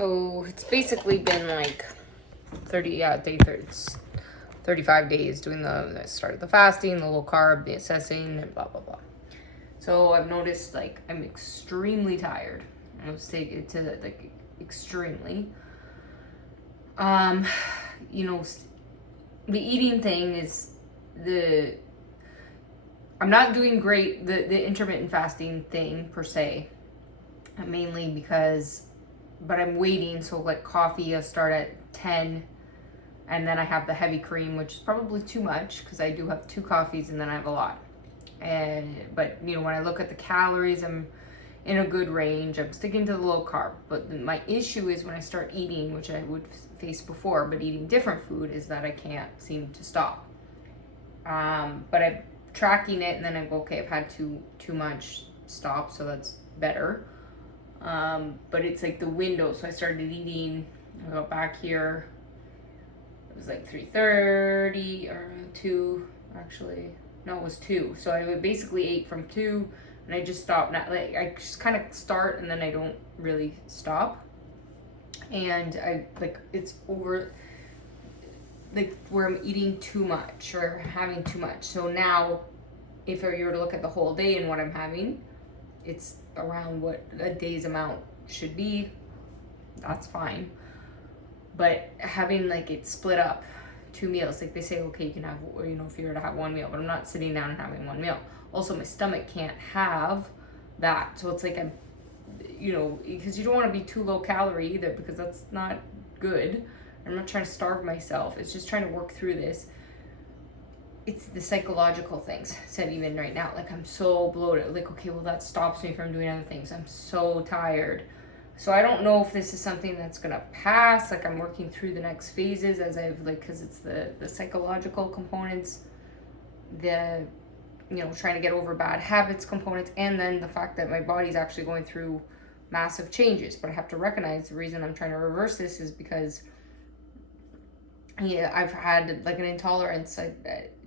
So it's basically been like 35 days doing I started the fasting, the low carb, the assessing, and blah, blah, blah. So I've noticed like I'm extremely tired. I was taking it to like extremely. You know, the eating thing is I'm not doing great, the intermittent fasting thing per se, mainly because, but I'm waiting. So like coffee, I start at 10 and then I have the heavy cream, which is probably too much because I do have 2 coffees and then I have a lot. But you know, when I look at the calories, I'm in a good range. I'm sticking to the low carb. But my issue is when I start eating, which I would face before, but eating different food, is that I can't seem to stop. But I'm tracking it and then I go, okay, I've had too much, stop, so that's better. But it's like the window. So I started eating, I got back here, it was like 3:30 or 2 actually. No, it was 2. So I basically ate from 2 and I just stopped. Not like I just kind of start and then I don't really stop. And I like it's over like where I'm eating too much or having too much. So now if you were to look at the whole day and what I'm having, it's around what a day's amount should be. That's fine. But having like it split up 2 meals, like they say, okay, you can have, you know, if you were to have 1 meal, but I'm not sitting down and having 1 meal. Also, my stomach can't have that. So it's like I'm, you know, because you don't want to be too low calorie either, because that's not good. I'm not trying to starve myself. It's just trying to work through this. It's the psychological things. Said even right now, like I'm so bloated. Like, okay, well that stops me from doing other things. I'm so tired. So I don't know if this is something that's gonna pass. Like I'm working through the next phases as I've like, cause it's the psychological components, the, you know, trying to get over bad habits components, and then the fact that my body's actually going through massive changes. But I have to recognize the reason I'm trying to reverse this is because, yeah, I've had like an intolerance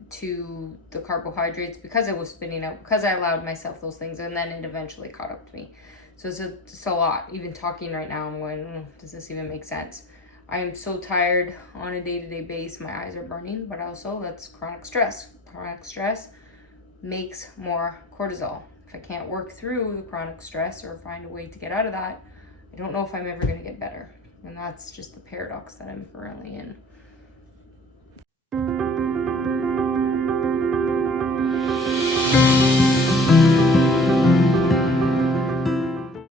to the carbohydrates because I was spinning out, because I allowed myself those things, and then it eventually caught up to me. So it's a lot. Even talking right now, I'm going, does this even make sense? I am so tired on a day-to-day basis. My eyes are burning, but also that's chronic stress. Chronic stress makes more cortisol. If I can't work through the chronic stress or find a way to get out of that, I don't know if I'm ever going to get better. And that's just the paradox that I'm currently in.